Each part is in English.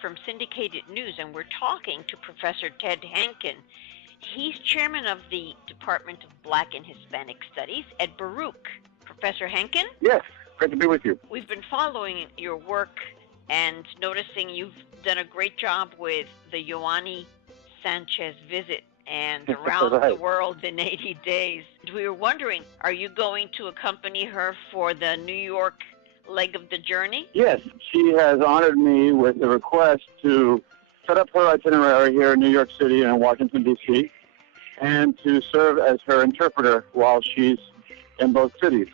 from Syndicated News, and we're talking to Professor Ted Henken. He's chairman of the Department of Black and Hispanic Studies at Baruch. Professor Henken? Yes, great to be with you. We've been following your work and noticing you've done a great job with the Yoani Sanchez visit and around right. the world in 80 days. We were wondering, are you going to accompany her for the New York leg of the journey? Yes, she has honored me with the request to set up her itinerary here in New York City and Washington, D.C., and to serve as her interpreter while she's in both cities.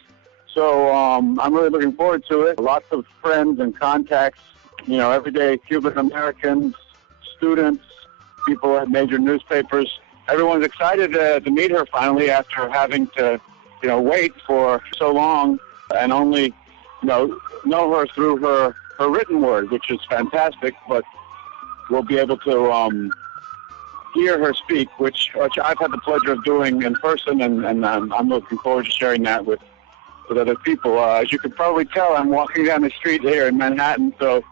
So I'm really looking forward to it. Lots of friends and contacts, everyday Cuban-Americans, students, people at major newspapers. Everyone's excited to meet her finally after having to, wait for so long and only, know her through her written word, which is fantastic, but we'll be able to hear her speak, which I've had the pleasure of doing in person, and I'm looking forward to sharing that with other people. As you can probably tell, I'm walking down the street here in Manhattan, so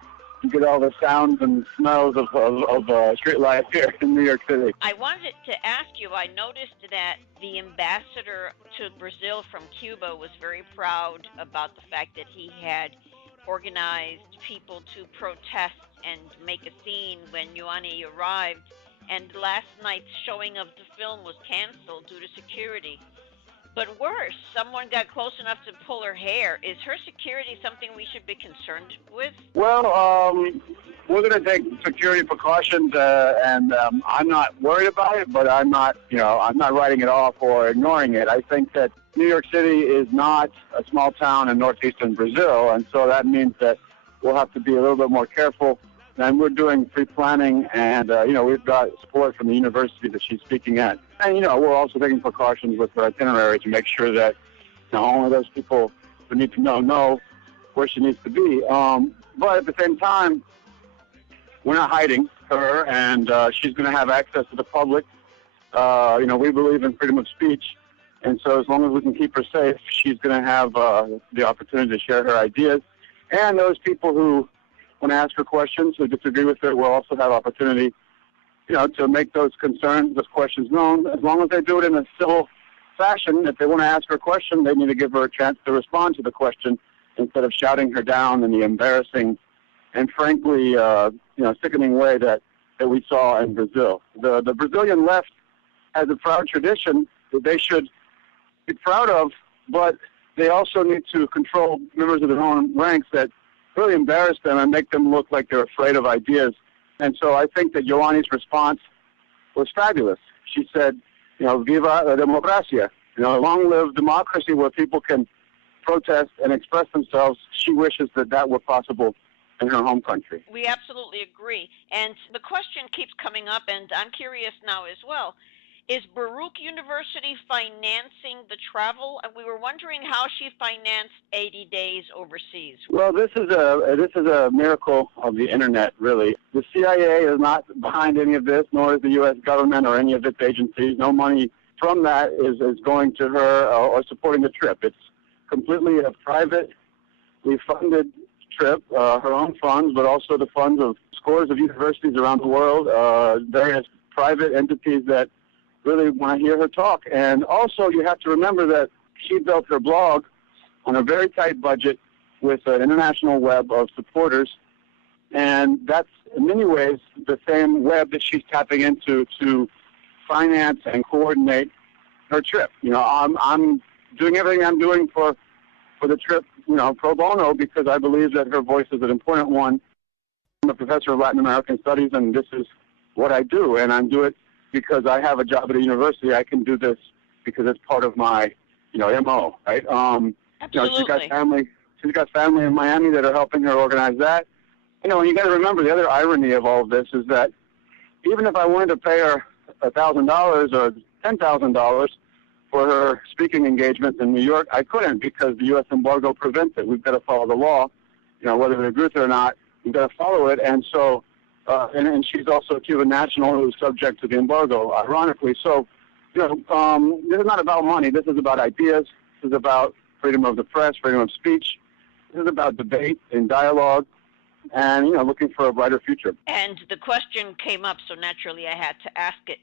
you get all the sounds and smells of street life here in New York City. I wanted to ask you, I noticed that the ambassador to Brazil from Cuba was very proud about the fact that he had organized people to protest and make a scene when Yoani arrived, and last night's showing of the film was canceled due to security. But worse, someone got close enough to pull her hair. Is her security something we should be concerned with? Well, we're going to take security precautions, and I'm not worried about it, but I'm not writing it off or ignoring it. I think that New York City is not a small town in northeastern Brazil, and so that means that we'll have to be a little bit more careful. And we're doing pre-planning, and, we've got support from the university that she's speaking at. And, we're also taking precautions with her itinerary to make sure that only those people who need to know where she needs to be. But at the same time, we're not hiding her, and she's going to have access to the public. We believe in freedom of speech, and so as long as we can keep her safe, she's going to have the opportunity to share her ideas. And those people who want to ask her questions, who disagree with her, will also have opportunity, to make those concerns, those questions known, as long as they do it in a civil fashion. If they want to ask her a question, they need to give her a chance to respond to the question instead of shouting her down in the embarrassing and frankly, sickening way that we saw in Brazil. The Brazilian left has a proud tradition that they should be proud of, but they also need to control members of their own ranks that really embarrass them and make them look like they're afraid of ideas. And so I think that Yoani's response was fabulous. She said, viva la democracia, long live democracy, where people can protest and express themselves. She wishes that were possible in her home country. We absolutely agree. And the question keeps coming up, and I'm curious now as well. Is Baruch University financing the travel? And we were wondering how she financed 80 days overseas. Well, this is a miracle of the internet, really. The CIA is not behind any of this, nor is the U.S. government or any of its agencies. No money from that is going to her or supporting the trip. It's completely a privately funded trip, her own funds, but also the funds of scores of universities around the world, various private entities that really want to hear her talk. And also you have to remember that she built her blog on a very tight budget with an international web of supporters, and that's in many ways the same web that she's tapping into to finance and coordinate her trip. I'm doing everything I'm doing for the trip, pro bono, because I believe that her voice is an important one. I'm a professor of Latin American studies, and this is what I do, and I do it because I have a job at a university. I can do this because it's part of my, MO, right? Absolutely. She's got family in Miami that are helping her organize that. You got to remember the other irony of all of this is that even if I wanted to pay her $1,000 or $10,000 for her speaking engagements in New York, I couldn't, because the U.S. embargo prevents it. We've got to follow the law. Whether we agree with it or not, we've got to follow it. And so, and she's also a Cuban national who's subject to the embargo, ironically. So, this is not about money. This is about ideas. This is about freedom of the press, freedom of speech. This is about debate and dialogue. and, looking for a brighter future. And the question came up, so naturally I had to ask it.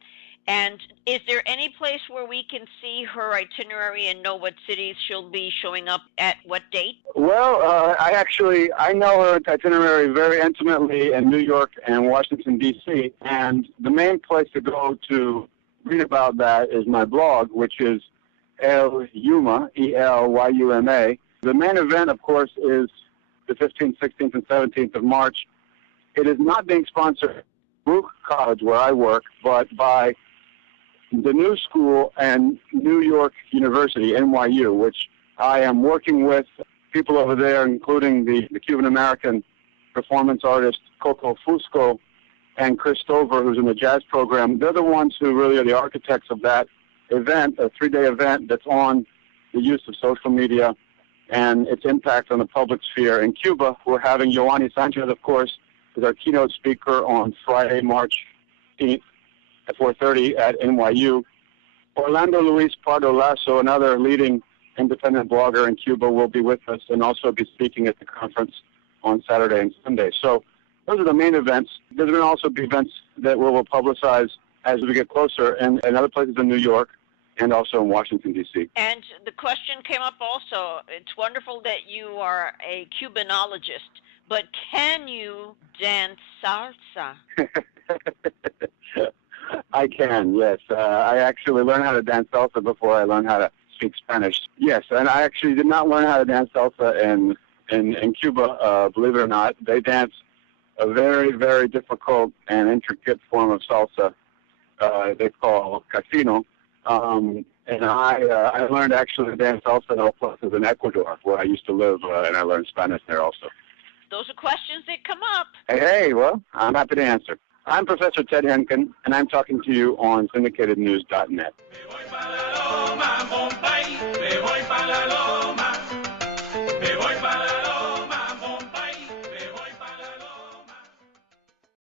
And is there any place where we can see her itinerary and know what cities she'll be showing up at what date? Well, I know her itinerary very intimately in New York and Washington, D.C., and the main place to go to read about that is my blog, which is Elyuma, E-L-Y-U-M-A. The main event, of course, is the 15th, 16th, and 17th of March. It is not being sponsored by Baruch College, where I work, but by the New School and New York University, NYU, which I am working with people over there, including the Cuban+American performance artist Coco Fusco and Chris Stover, who's in the jazz program. They're the ones who really are the architects of that event, a 3-day event that's on the use of social media and its impact on the public sphere. In Cuba, we're having Yoani Sanchez, of course, as our keynote speaker on Friday, March 18th at 4:30 at NYU. Orlando Luis Pardo Lasso, another leading independent blogger in Cuba, will be with us and also be speaking at the conference on Saturday and Sunday. So those are the main events. There's going to also be events that we'll publicize as we get closer in other places in New York and also in Washington, D.C. And the question came up also, it's wonderful that you are a Cubanologist, but can you dance salsa? I can, yes. I actually learned how to dance salsa before I learned how to speak Spanish. Yes, and I actually did not learn how to dance salsa in Cuba, believe it or not. They dance a very, very difficult and intricate form of salsa they call casino. And I learned actually to dance salsa in all places in Ecuador, where I used to live, and I learned Spanish there also. Those are questions that come up. Hey, well, I'm happy to answer. I'm Professor Ted Henken, and I'm talking to you on syndicatednews.net.